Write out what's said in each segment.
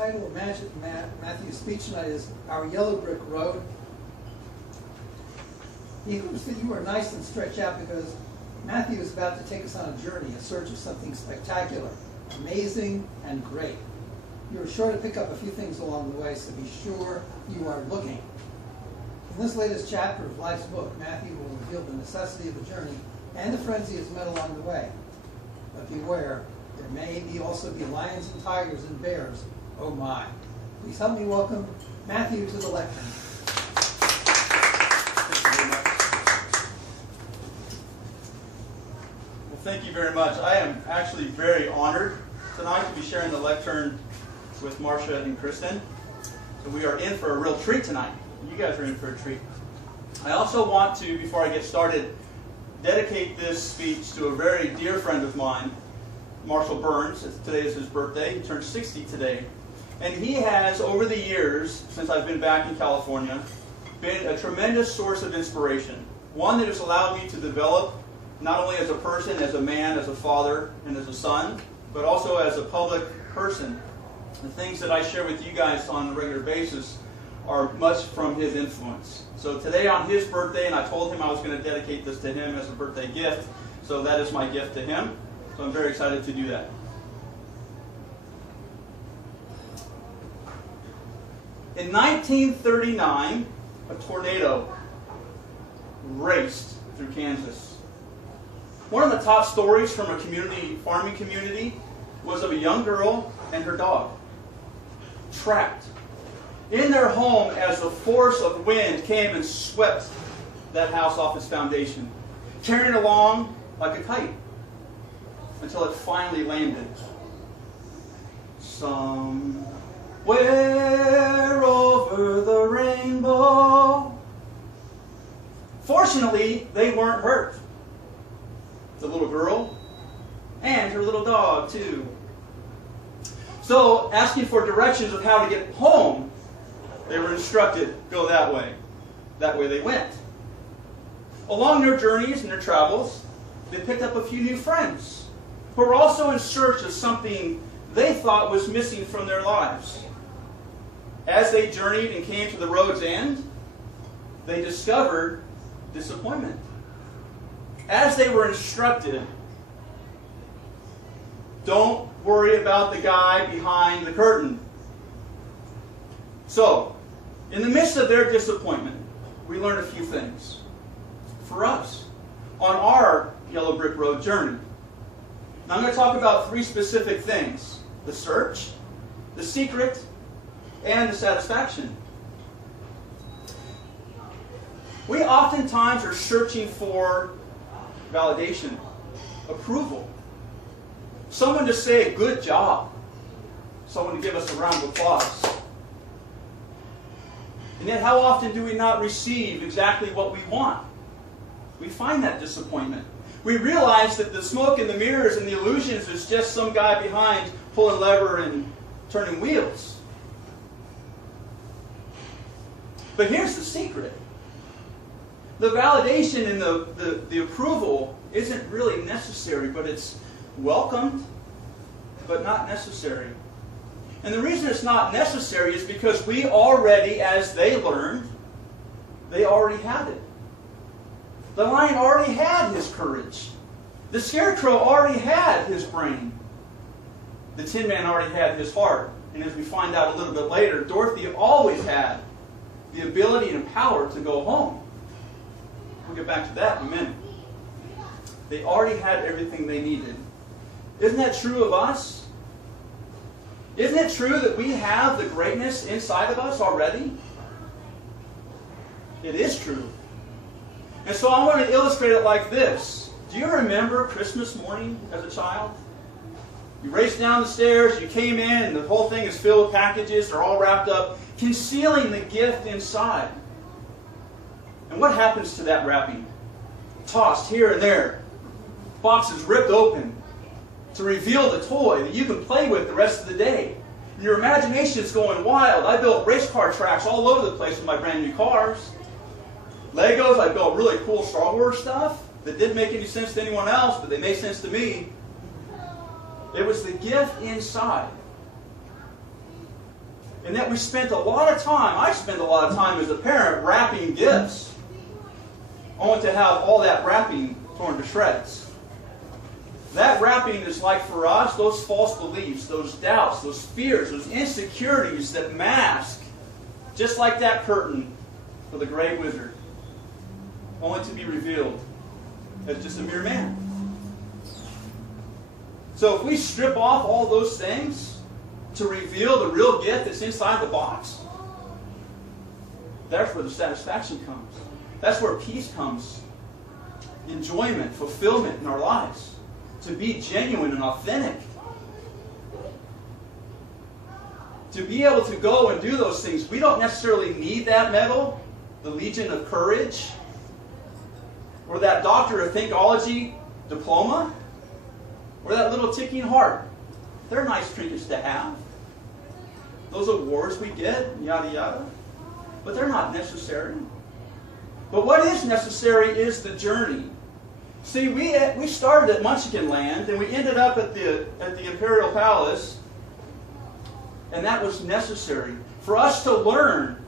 title of Matthew's speech tonight is Our Yellow Brick Road. He hopes that you are nice and stretched out because Matthew is about to take us on a journey, a search of something spectacular, amazing, and great. You're sure to pick up a few things along the way, so be sure you are looking. In this latest chapter of life's book, Matthew will reveal the necessity of the journey and the friends he has met along the way. But beware, there may also be lions and tigers and bears. Oh my. Please help me welcome Matthew to the lectern. Thank you very much. I am actually very honored tonight to be sharing the lectern with Marcia and Kristen. So we are in for a real treat tonight. You guys are in for a treat. I also want to, before I get started, dedicate this speech to a very dear friend of mine, Marshall Burns. Today is his birthday. He turned 60 today. And he has, over the years, since I've been back in California, been a tremendous source of inspiration. One that has allowed me to develop not only as a person, as a man, as a father, and as a son, but also as a public person. The things that I share with you guys on a regular basis are much from his influence. So today on his birthday, and I told him I was going to dedicate this to him as a birthday gift, so that is my gift to him. So I'm very excited to do that. In 1939, a tornado raced through Kansas. One of the top stories from a farming community was of a young girl and her dog, trapped in their home as the force of wind came and swept that house off its foundation, carrying it along like a kite until it finally landed somewhere over the rainbow. Fortunately, they weren't hurt. The little girl and her little dog too. So, asking for directions of how to get home, they were instructed, go that way. That way they went. Along their journeys and their travels, they picked up a few new friends who were also in search of something they thought was missing from their lives. As they journeyed and came to the road's end, they discovered disappointment. As they were instructed, don't worry about the guy behind the curtain. So, in the midst of their disappointment, we learned a few things for us on our Yellow Brick Road journey. Now I'm going to talk about three specific things: the search, the secret, and the satisfaction. We oftentimes are searching for validation, approval, someone to say good job, someone to give us a round of applause. And yet how often do we not receive exactly what we want? We find that disappointment. We realize that the smoke and the mirrors and the illusions is just some guy behind pulling lever and turning wheels. But here's the secret. The validation and the approval isn't really necessary, but it's welcomed, but not necessary. And the reason it's not necessary is because we already, as they learned, they already had it. The lion already had his courage. The scarecrow already had his brain. The Tin Man already had his heart. And as we find out a little bit later, Dorothy always had the ability and power to go home. We'll get back to that in a minute. They already had everything they needed. Isn't that true of us? Isn't it true that we have the greatness inside of us already? It is true. And so I want to illustrate it like this. Do you remember Christmas morning as a child? You raced down the stairs, you came in, and the whole thing is filled with packages. They're all wrapped up, concealing the gift inside. And what happens to that wrapping? Tossed here and there. Boxes ripped open to reveal the toy that you can play with the rest of the day. And your imagination's going wild. I built race car tracks all over the place with my brand new cars. Legos, I built really cool Star Wars stuff that didn't make any sense to anyone else, but they made sense to me. It was the gift inside And that we spent a lot of time, I spent a lot of time as a parent wrapping gifts, only to have all that wrapping torn to shreds. That wrapping is like for us, those false beliefs, those doubts, those fears, those insecurities that mask, just like that curtain for the great wizard, only to be revealed as just a mere man. So if we strip off all those things to reveal the real gift that's inside the box, that's where the satisfaction comes. That's where peace comes. Enjoyment, fulfillment in our lives. To be genuine and authentic. To be able to go and do those things, we don't necessarily need that medal, the Legion of Courage, or that Doctor of Thinkology diploma, or that little ticking heart. They're nice trinkets to have. Those awards we get, yada yada. But they're not necessary. But what is necessary is the journey. See, we started at Munchkin Land, and we ended up at the Imperial Palace, and that was necessary for us to learn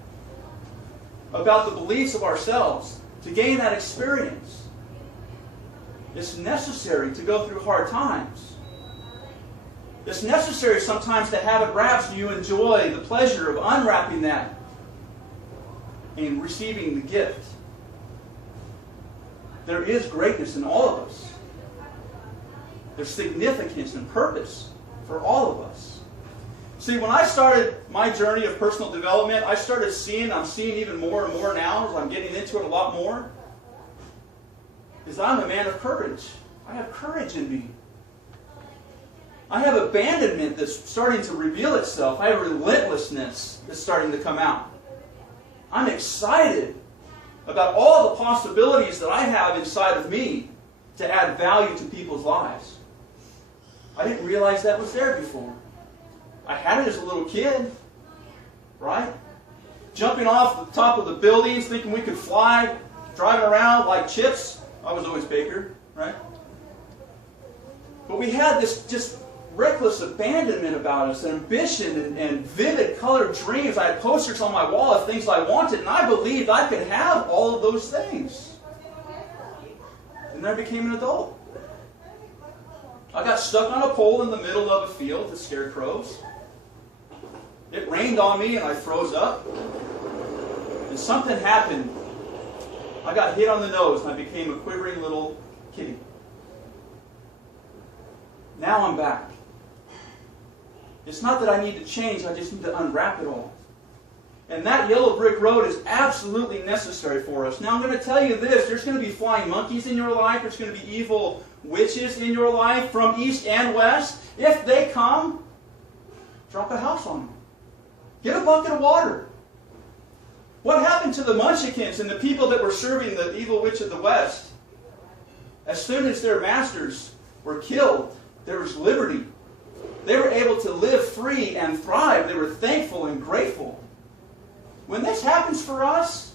about the beliefs of ourselves, to gain that experience. It's necessary to go through hard times. It's necessary sometimes to have it wrapped so you enjoy the pleasure of unwrapping that and receiving the gift. There is greatness in all of us. There's significance and purpose for all of us. See, when I started my journey of personal development, I'm seeing even more and more now as I'm getting into it a lot more, is I'm a man of courage. I have courage in me. I have abandonment that's starting to reveal itself. I have relentlessness that's starting to come out. I'm excited about all the possibilities that I have inside of me to add value to people's lives. I didn't realize that was there before. I had it as a little kid, right? Jumping off the top of the buildings, thinking we could fly, driving around like chips. I was always Baker, right? But we had this just reckless abandonment about us, ambition and vivid colored dreams. I had posters on my wall of things I wanted, and I believed I could have all of those things. And then I became an adult. I got stuck on a pole in the middle of a field that scared crows. It rained on me and I froze up. And something happened. I got hit on the nose and I became a quivering little kitty. Now I'm back. It's not that I need to change, I just need to unwrap it all. And that yellow brick road is absolutely necessary for us. Now I'm going to tell you this, there's going to be flying monkeys in your life, there's going to be evil witches in your life from east and west. If they come, drop a house on them. Get a bucket of water. What happened to the Munchkins and the people that were serving the evil witch of the west? As soon as their masters were killed, there was liberty. They were able to live free and thrive. They were thankful and grateful. When this happens for us,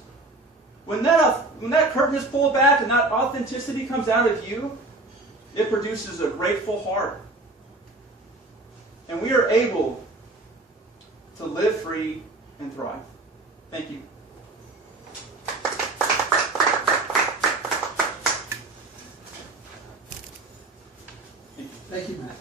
when that curtain is pulled back and that authenticity comes out of you, it produces a grateful heart. And we are able to live free and thrive. Thank you. Thank you, Matt.